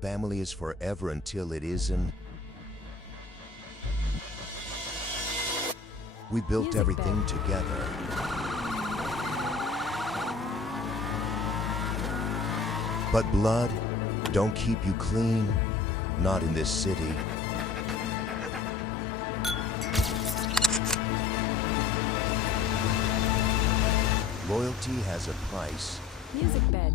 family is forever until it isn't. We built Music everything bed. together. But blood don't keep you clean, not in this city. Loyalty has a price. Music bed.